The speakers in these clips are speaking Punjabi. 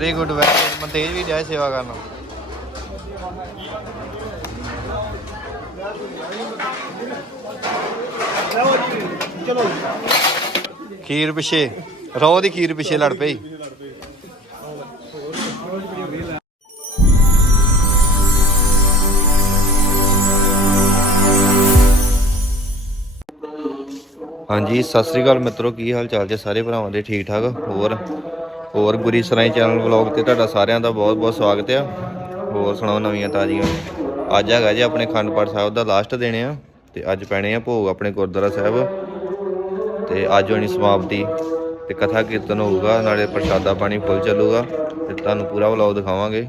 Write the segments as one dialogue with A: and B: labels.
A: ਵੈਰੀ ਗੁੱਡ ਵੈਰੀ ਮਨਤੇਜ ਵੀ ਡਿਆ ਸੇਵਾ ਕਰਨ।
B: ਚਲੋ
A: ਖੀਰ ਪਿਛੇ। ਰੋ ਦੀ ਖੀਰ ਪਿਛੇ ਲੜ ਪਈ। ਹਾਂਜੀ, ਸਤਿ ਸ੍ਰੀ ਅਕਾਲ ਮਿੱਤਰੋ, ਕੀ ਹਾਲ ਚਾਲ ਜੇ ਸਾਰੇ ਭਰਾਵਾਂ ਦੇ? ਠੀਕ ਠਾਕ? ਹੋਰ? ਹੋਰ ਗੁਰੀ ਸਰਾਈ ਚੈਨਲ ਵਲੌਗ ਤੇ ਤੁਹਾਡਾ ਸਾਰਿਆਂ ਦਾ ਬਹੁਤ ਬਹੁਤ ਸਵਾਗਤ ਆ। ਹੋਰ ਸੁਣਾਓ ਨਵੀਆਂ ਤਾਜ਼ੀਆਂ। ਅੱਜ ਹੈਗਾ ਜੀ ਆਪਣੇ ਖੰਡ ਪਾਠ ਸਾਹਿਬ ਦਾ ਲਾਸਟ ਦਿਨ ਆ ਤੇ ਅੱਜ ਪੈਣੇ ਆ ਭੋਗ ਆਪਣੇ ਗੁਰਦੁਆਰਾ ਸਾਹਿਬ। ਤੇ ਅੱਜ ਹੋਣੀ ਸਮਾਪਤੀ ਤੇ ਕਥਾ ਕੀਰਤਨ ਹੋਊਗਾ ਨਾਲੇ ਪ੍ਰਸ਼ਾਦਾ ਪਾਣੀ ਫੁੱਲ ਚੱਲੂਗਾ ਤੇ ਤੁਹਾਨੂੰ ਪੂਰਾ ਵਲੌਗ ਦਿਖਾਵਾਂਗੇ।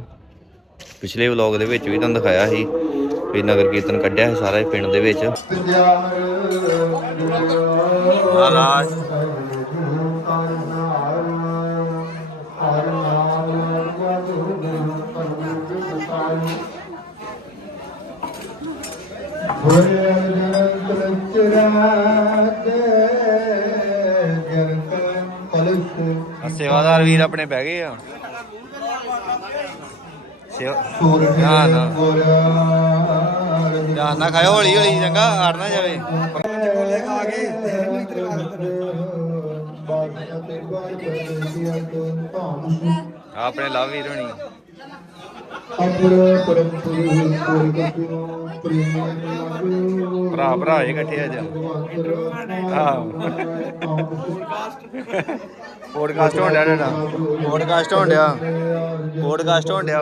A: ਪਿਛਲੇ ਵਲੌਗ ਦੇ ਵਿੱਚ ਵੀ ਤੁਹਾਨੂੰ ਦਿਖਾਇਆ ਸੀ ਵੀ ਨਗਰ ਕੀਰਤਨ ਕੱਢਿਆ ਸੀ ਸਾਰਾ ਹੀ ਪਿੰਡ ਦੇ ਵਿੱਚ। ਮਹਾਰਾਜ ਆਹ ਸੇਵਾਦਾਰ ਵੀਰ ਆਪਣੇ ਬਹਿ ਗਏ ਆ। ਸੇਵਾ ਧਿਆਨ ਹੌਲੀ ਹੌਲੀ, ਚੰਗਾ ਆੜ ਨਾ ਜਾਵੇ। ਆਹ ਆਪਣੇ ਲਵ ਵੀਰ ਹੋਣੀ। ਭਰਾ ਭਰਾ ਇਹ ਇਕੱਠੇ ਆ ਜਾ। ਪੋਡਕਾਸਟ ਹੋਣ ਡਿਆ ਤੁਹਾਡਾ। ਪੋਡਕਾਸਟ ਹੋਣ ਡਿਆ। ਪੋਡਕਾਸਟ ਹੋਣ ਡਿਆ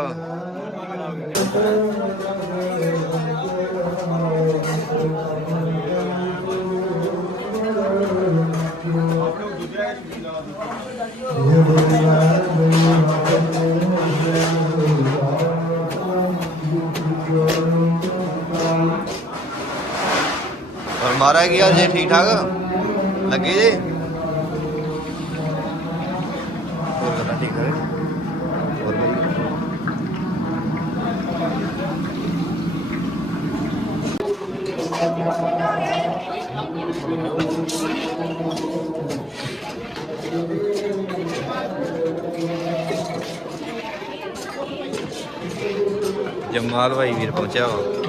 A: सारा की हाल ठीक ठाक लगे जी जमाल भाई वीर पहुँचा।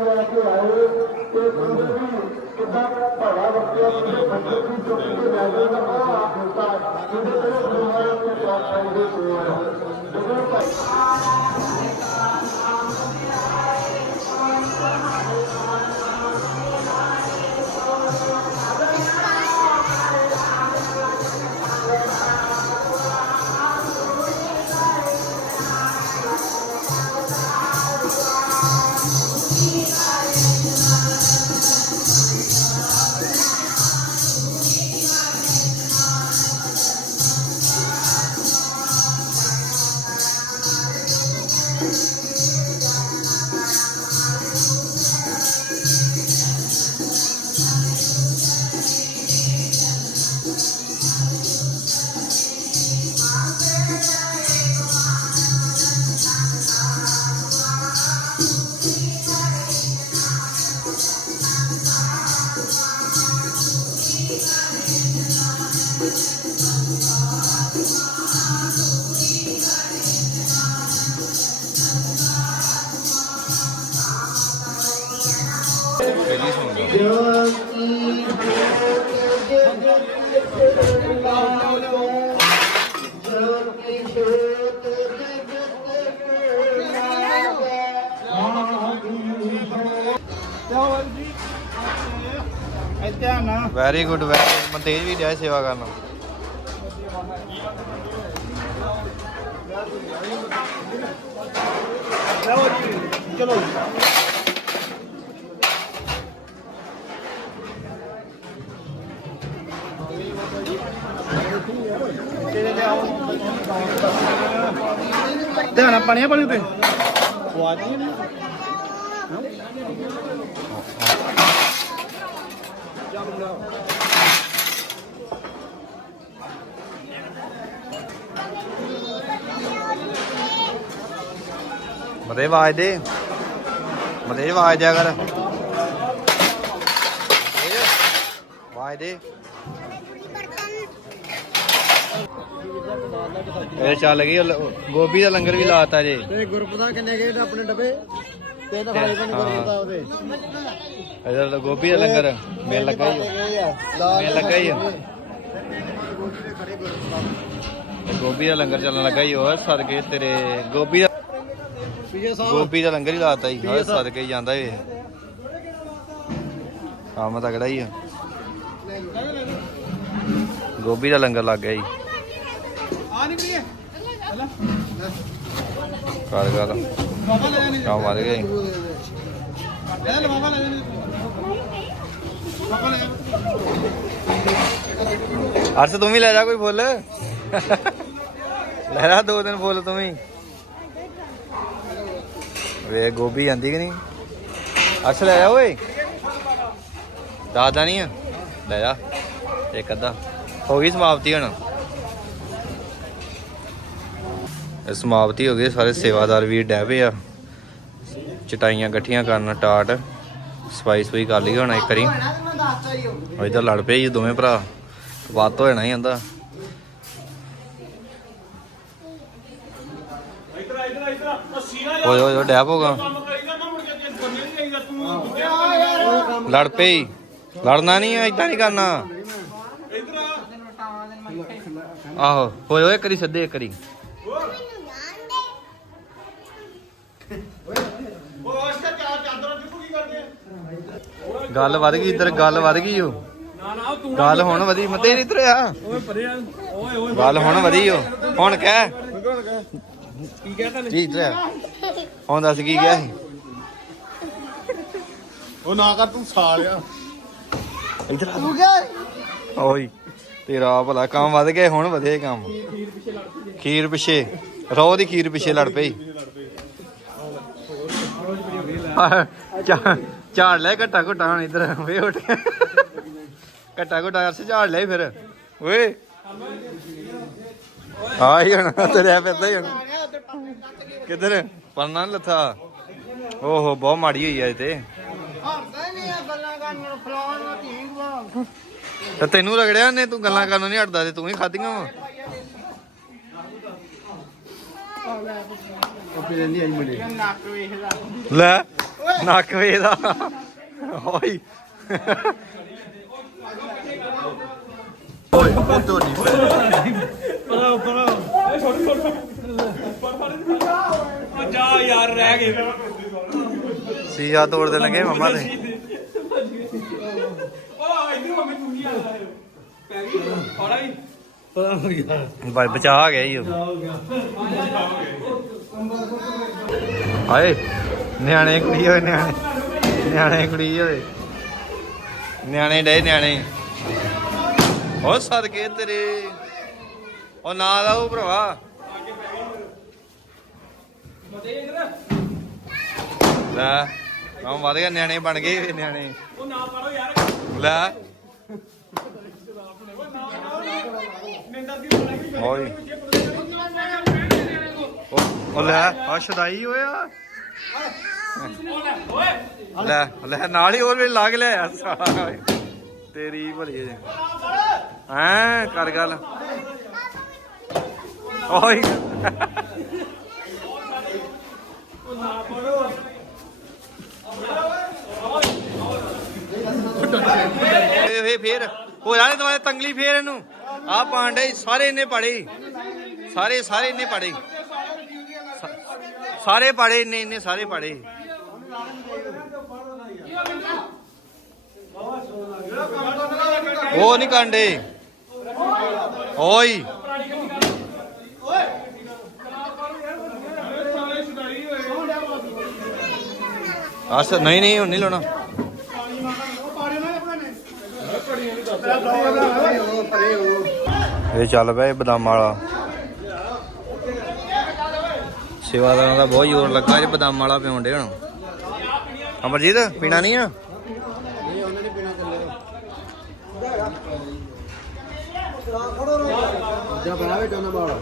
A: ਪਹਿਲੀ ਸੁਣਦਾ ਇੱਥੇ ਆ ਨਾ
B: ਵੈਰੀ ਗੁੱਡ ਵੈਰੀ ਮਨਤੇਜ ਵੀ ਡਿਆ ਸੇਵਾ ਕਰਨ।
A: ਲਓ ਜੀ ਚਲੋ। ਪਾਣੀ ਆ ਪਾਣੀ ਤੇ ਆਵਾਜ਼
B: ਮਤੇ ਆਵਾਜ਼ ਦੇ। ਮਤੇ ਆਵਾਜ਼ ਦਿਆ ਕਰ ਆਵਾਜ਼ ਦੇ। ਇਹ ਚੱਲ ਗਈ ਗੋਭੀ ਦਾ ਲੰਗਰ ਵੀ ਲਾਤਾ ਜੇ।
A: ਤੇ ਗਰੁੱਪ ਦਾ ਕਿੰਨੇ ਗਏ ਆਪਣੇ ਡੱਬੇ? ਤੇ ਤਾਂ
B: ਪਾਣੀ ਕਰੀ ਜਾਂਦਾ
A: ਉਹਦੇ।
B: ਇਹਦਾ ਗੋਭੀ ਦਾ ਲੰਗਰ ਮੇਲ ਲੱਗਾ ਹੀ ਮੇਲ ਲੱਗਾ ਹੀ ਗੋਭੀ। ਦਾ ਲੰਗਰ ਚੱਲਣ ਲੱਗਾ ਹੀ ਉਹ ਸਦਕੇ ਤੇਰੇ ਗੋਭੀ ਦਾ ਗੋਭੀ ਦਾ ਲੰਗਰ ਹੀ ਲਾਤਾ ਹੀ ਹਾਂ ਸਦਕੇ ਹੀ ਜਾਂਦਾ ਏ ਕੰਮ ਤਕੜਾ ਹੀ ਆ। ਗੋਭੀ ਦਾ ਲੰਗਰ ਲੱਗ ਗਿਆ ਜੀ।
A: ਆ ਨਹੀਂ ਪੀਏ
B: ਕਰ ਗੱਲ
A: ਬਾਬਾ ਲੈ ਜਾਣੇ
B: ਕੰਮ ਵੱਧ ਗਿਆ ਜੀ
A: ਲੈ ਲੈ ਬਾਬਾ ਲੈ ਜਾਣੇ ਬਾਬਾ ਲੈ
B: ਅਰਸ ਤੂੰ ਵੀ ਲੈ ਜਾ ਕੋਈ ਫੁੱਲ? ਲੈ ਜਾ ਦੋ ਦਿਨ ਫੁੱਲ ਤੂੰ ਵੀ। ਵੇ ਗੋਭੀ ਆਂਦੀ ਕਿ ਨਹੀਂ? ਅਰਸ ਲੈ ਜਾ ਓਏ। ਦਾਦਾ ਨਹੀਂ ਲੈ ਜਾ। ਇੱਕ ਅੱਧਾ। ਹੋ ਗਈ ਸਮਾਪਤੀ ਹੁਣ ਇਹ ਸਮਾਪਤੀ ਹੋ ਗਈ, ਸਾਰੇ ਸੇਵਾਦਾਰ ਵੀ ਡਹਿ ਆ। ਚਟਾਈਆਂ ਇਕੱਠੀਆਂ ਕਰਨ, ਟਾਟ, ਸਫ਼ਾਈ ਸਫ਼ਾਈ ਕਰ ਲਈ ਹੁਣ ਇੱਕ ਵਾਰੀ। ਉਹ ਇਧਰ ਲੜ ਪਏ ਜੀ ਦੋਵੇਂ ਭਰਾ ਵੱਤ ਹੋ ਜਾਣਾ ਹੀ ਹੁੰਦਾ ਓਏ ਓਏ ਓਏ ਡੈਪ ਹੋਗਾ ਲੜ ਪਈ ਲੜਨਾ ਨਹੀਂ ਏਦਾਂ ਨਹੀਂ ਕਰਨਾ। ਆਹੋ ਓਏ ਓਏ ਕਰੀ ਸੱਦੇ ਇੱਕ ਕਰੀ ਗੱਲ ਵੱਧ ਗਈ ਇੱਧਰ ਗੱਲ ਵੱਧ ਗਈ ਓ। ਗੱਲ ਹੁਣ ਵਧੀ ਮਤੇ ਇੱਧਰ ਆ।
A: ਓਏ ਪਰੇ ਆ ਓਏ ਓਏ
B: ਗੱਲ ਹੁਣ ਵਧੀ ਓ। ਹੁਣ ਕਹਿ।
A: ਕੀ ਕਹਤਾ
B: ਕੀ ਇੱਧਰ ਆ? ਹੁਣ ਦੱਸ ਕੀ ਗਿਆ ਸੀ?
A: ਉਹ ਨਾ ਕਰ ਤੂੰ ਸਾਲਿਆ
B: ਇੱਧਰ ਆ। ਤੂੰ ਓਏ ਤੇਰਾ ਭਲਾ ਕੰਮ ਵੱਧ ਗਿਆ ਹੁਣ ਵਧੇ ਕੰਮ। ਖੀਰ ਪਿੱਛੇ ਰੋ ਦੀ ਖੀਰ ਪਿੱਛੇ ਲੜ ਪਈ। ਆਹ, ਝਾੜ ਲੈ ਘਟਾ ਘਟਾ ਹੁਣ ਇੱਧਰ। ਵੇ ਉੱਠ। ਘਟਾ ਘਟਾ ਅਰਸ ਝਾੜ ਲੈ ਫਿਰ। ਓਏ। ਆਈ ਹੁਣ ਤੇਰੇ ਪੈਦਾ ਹੀ ਹੁਣ। ਕਿੱਧਰ? ਪਰਨਾ ਨੀ ਲੱਥਾ। ਓਹੋ ਬਹੁਤ ਮਾੜੀ ਹੋਈ ਆ ਇਹ ਤੇ। ਤੇ ਤੈਨੂੰ ਰਗੜਿਆ ਨੇ ਤੂੰ ਗੱਲਾਂ ਕਰਨ ਨਹੀਂ ਹਟਦਾ ਤੇ ਤੂੰ ਹੀ ਖਾਧੀਆਂ ਵਾ। ਲੈ। ਨੱਕ ਵੇਦਾ ਓਏ। ਓਏ ਪੁੱਤੋ ਨਹੀਂ।
A: ਜਾ ਯਾਰ ਰਹਿ ਗਏ
B: ਸੀਆ ਤੋੜਦੇ ਲੱਗੇ ਮੰਮਾ ਦੇ।
A: ਓ ਇਧਰ ਮੰਮੀ ਤੂੰ ਕੀ ਆਇਆ ਪੈ ਗਈ ਥੋੜਾ ਹੀ
B: ਬਾਈ ਬਚਾ ਆ ਗਿਆ। ਉਹ ਹਾਏ। ਨਿਆਣੇ ਕੁੜੀ ਹੋਏ, ਨਿਆਣੇ। ਨਿਆਣੇ ਕੁੜੀ ਹੋਏ। ਨਿਆਣੇ ਡੇ ਨਿਆਣੇ। ਉਹ ਸਦਕੇ ਤੇਰੇ। ਉਹ ਨਾ ਲਾਓ ਭਰਾਵਾ। ਲੈ ਕੰਮ ਵਧ ਗਿਆ, ਨਿਆਣੇ ਬਣ ਗਏ ਇਹ ਨਿਆਣੇ।
A: ਉਹ ਨਾ ਪੜੋ ਯਾਰ
B: ਲੈ। ਓਏ। ਉਹ- ਉਹ ਲੈ ਆ ਸ਼ਦਾਈ ਹੋਇਆ। ਲੈ ਲੈ, ਨਾਲ ਹੀ ਹੋਰ ਵੀ ਲਾ ਕੇ ਲਿਆ ਤੇਰੀ ਭਲੀ ਜੇ ਹੈਂ, ਕਰ ਗੱਲ। ਓਏ। ਓਏ ਫੇਰ। ਹੋ ਜਾਣੇ ਦੁਆਲੇ ਤੰਗਲੀ ਫੇਰ ਇਹਨੂੰ। ਆ ਪਾਂਡੇ ਸਾਰੇ ਇਹਨੇ ਪਾੜੇ। ਸਾਰੇ ਸਾਰੇ ਇਹਨੇ ਪੜੇ। ਸਾ- ਸਾਰੇ ਪਾੜੇ, ਇੰਨੇ ਇੰਨੇ ਸਾਰੇ ਪਾੜੇ। ਉਹ ਨਹੀਂ ਕਾਂਡੇ। ਓਏ। ਅਸ, ਨਹੀਂ ਨਹੀਂ, ਹੁਣ ਨਹੀਂ ਲਾਉਣਾ। ਇਹ ਚੱਲ ਪਿਆ ਇਹ ਬਦਾਮਾਂ ਵਾਲਾ। ਸੇਵਾਦਾਰਾਂ ਦਾ ਬਹੁਤ ਜ਼ੋਰ ਲੱਗਾ ਜੇ ਬਦਾਮਾਂ ਵਾਲਾ ਪਿਉਣ ਡੇ ਅਮਰਜੀਤ, ਪੀਣਾ ਨਹੀਂ ਆ?
A: ਜਾ ਬਣਾਵੇ ਟੋਨਾ ਬਾਲ